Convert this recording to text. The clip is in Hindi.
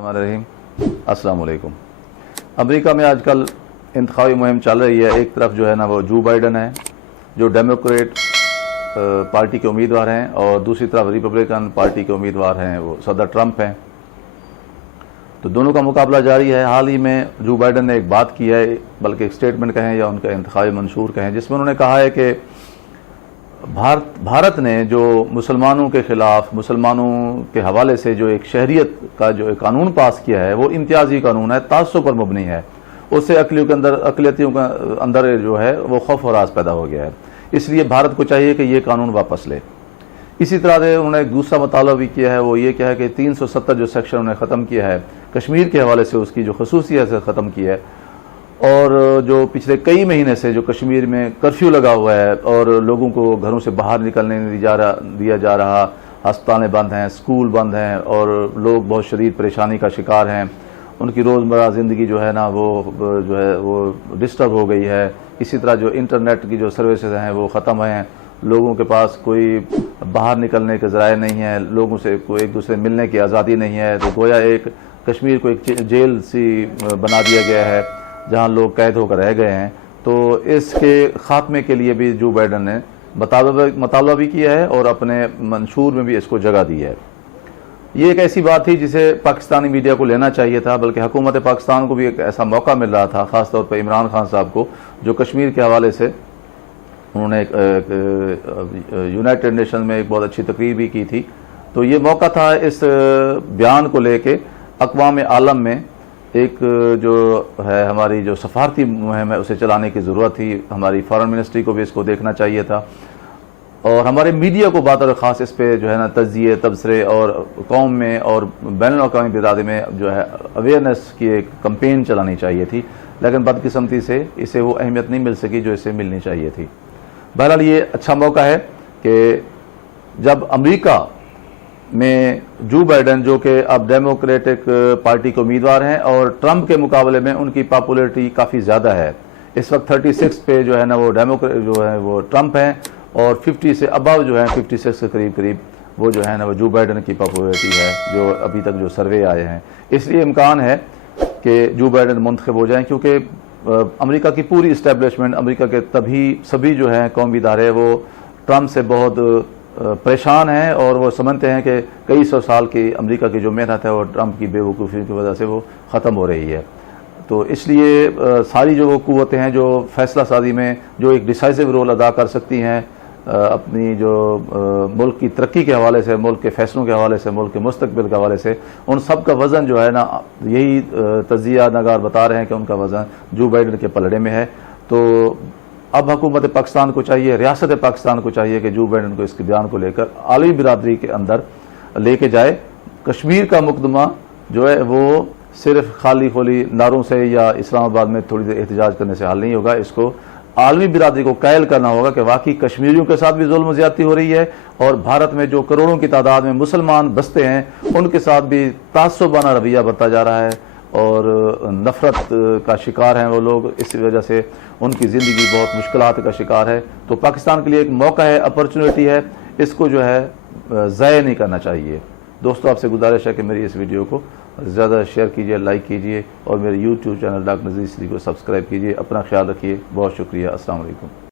बिस्मिल्लाहिर्रहमानिर्रहीम। अस्सलाम वालेकुम। अमेरिका में आजकल इंतखाबी मुहिम चल रही है। एक तरफ जो है ना वो जो बाइडन है जो डेमोक्रेट पार्टी के उम्मीदवार हैं, और दूसरी तरफ रिपब्लिकन पार्टी के उम्मीदवार हैं वो सदर ट्रंप हैं। तो दोनों का मुकाबला जारी है। हाल ही में जो बाइडन ने एक बात की है, बल्कि एक स्टेटमेंट कहें या उनका इंतखाबी मंशूर कहें, जिसमें उन्होंने कहा है कि भारत ने जो मुसलमानों के ख़िलाफ़, मुसलमानों के हवाले से जो एक शहरियत का जो एक कानून पास किया है वो इम्तियाजी कानून है, तासुब पर मबनी है। उससे अक़लियतियों का अंदर जो है वो खौफ और राज पैदा हो गया है। इसलिए भारत को चाहिए कि ये कानून वापस ले। इसी तरह से उन्होंने एक दूसरा मुतालबा भी किया है, वो ये क्या है कि 370 जो सेक्शन उन्होंने ख़त्म किया है कश्मीर के हवाले से, उसकी जो खसूसियत से ख़त्म की है। और जो पिछले कई महीने से जो कश्मीर में कर्फ्यू लगा हुआ है और लोगों को घरों से बाहर निकलने नहीं दिया जा रहा, अस्पतालें बंद हैं, स्कूल बंद हैं और लोग बहुत शदीद परेशानी का शिकार हैं। उनकी रोज़मर्रा ज़िंदगी जो है ना वो डिस्टर्ब हो गई है। इसी तरह जो इंटरनेट की जो सर्विसेज हैं वो ख़त्म हैं। लोगों के पास कोई बाहर निकलने के ज़राए नहीं है, लोगों से कोई एक दूसरे मिलने की आज़ादी नहीं है। तो गोया एक कश्मीर को एक जेल सी बना दिया गया है जहां लोग कैद होकर रह गए हैं। तो इसके ख़ात्मे के लिए भी जो बाइडन ने मुतालबा भी किया है और अपने मंशूर में भी इसको जगह दी है। ये एक ऐसी बात थी जिसे पाकिस्तानी मीडिया को लेना चाहिए था, बल्कि हुकूमत पाकिस्तान को भी एक ऐसा मौका मिल रहा था, ख़ास तौर पर इमरान खान साहब को, जो कश्मीर के हवाले से उन्होंने एक यूनाइटेड नेशन में एक बहुत अच्छी तकरीर भी की थी। तो ये मौका था इस बयान को लेके अक़वाम आलम में एक जो है हमारी जो सफारती मुहिम है उसे चलाने की ज़रूरत थी। हमारी फॉरेन मिनिस्ट्री को भी इसको देखना चाहिए था और हमारे मीडिया को बात ख़ास इस पर जो है ना तज्ज़िये, तबसरे और कौम में और बैनुल-अक़वामी बिरादरी में जो है अवेयरनेस की एक कंपेन चलानी चाहिए थी। लेकिन बदकिस्मती से इसे वो अहमियत नहीं मिल सकी जो इसे मिलनी चाहिए थी। बहरहाल ये अच्छा मौका है कि जब अमेरिका में जो बाइडन, जो कि अब डेमोक्रेटिक पार्टी के उम्मीदवार हैं और ट्रंप के मुकाबले में उनकी पॉपुलैरिटी काफ़ी ज़्यादा है। इस वक्त 36 पे जो है ना वो जो है वो ट्रंप हैं और 50 से अबव जो है 56 के करीब वो जो है ना वो जो बाइडन की पॉपुलैरिटी है, जो अभी तक जो सर्वे आए हैं। इसलिए इम्कान है कि जो बाइडन मुंतखब हो जाएँ, क्योंकि अमेरिका की पूरी इस्टेब्लिशमेंट, अमेरिका के सभी जो हैं कौमी इदारे वो ट्रंप से बहुत परेशान हैं और वो समझते हैं कि कई सौ साल की अमेरिका की जो मेहनत है वो ट्रंप की बेवकूफ़ी की वजह से वो ख़त्म हो रही है। तो इसलिए सारी जो वो क़ुव्वतें हैं जो फ़ैसला साजी में जो एक डिसाइसिव रोल अदा कर सकती हैं अपनी जो मुल्क की तरक्की के हवाले से, मुल्क के फ़ैसलों के हवाले से, मुल्क के मुस्तकबिल के हवाले से, उन सब का वज़न जो है ना, यही तज्ज़िया नगार बता रहे हैं कि उनका वज़न जो बाइडन के पलड़े में है। तो अब हुकूमत पाकिस्तान को चाहिए, रियासत पाकिस्तान को चाहिए कि जो बाइडन को इसके बयान को लेकर आलमी बिरादरी के अंदर लेके जाए। कश्मीर का मुकदमा जो है वो सिर्फ खाली खोली नारों से या इस्लामाबाद में थोड़ी देर एहतजाज करने से हल नहीं होगा। इसको आलमी बिरादरी को कायल करना होगा कि वाकई कश्मीरियों के साथ भी जुल्म ज़्यादती हो रही है और भारत में जो करोड़ों की तादाद में मुसलमान बसते हैं उनके साथ भी तासुबाना रवैया बरता जा रहा है और नफ़रत का शिकार हैं वो लोग। इस वजह से उनकी ज़िंदगी बहुत मुश्किलात का शिकार है। तो पाकिस्तान के लिए एक मौका है, अपॉर्चुनिटी है, इसको जो है ज़ाया नहीं करना चाहिए। दोस्तों, आपसे गुजारिश है कि मेरी इस वीडियो को ज़्यादा शेयर कीजिए, लाइक कीजिए और मेरे YouTube चैनल डॉक्टर नज़ीर को सब्सक्राइब कीजिए। अपना ख्याल रखिए। बहुत शुक्रिया। अस्सलाम वालेकुम।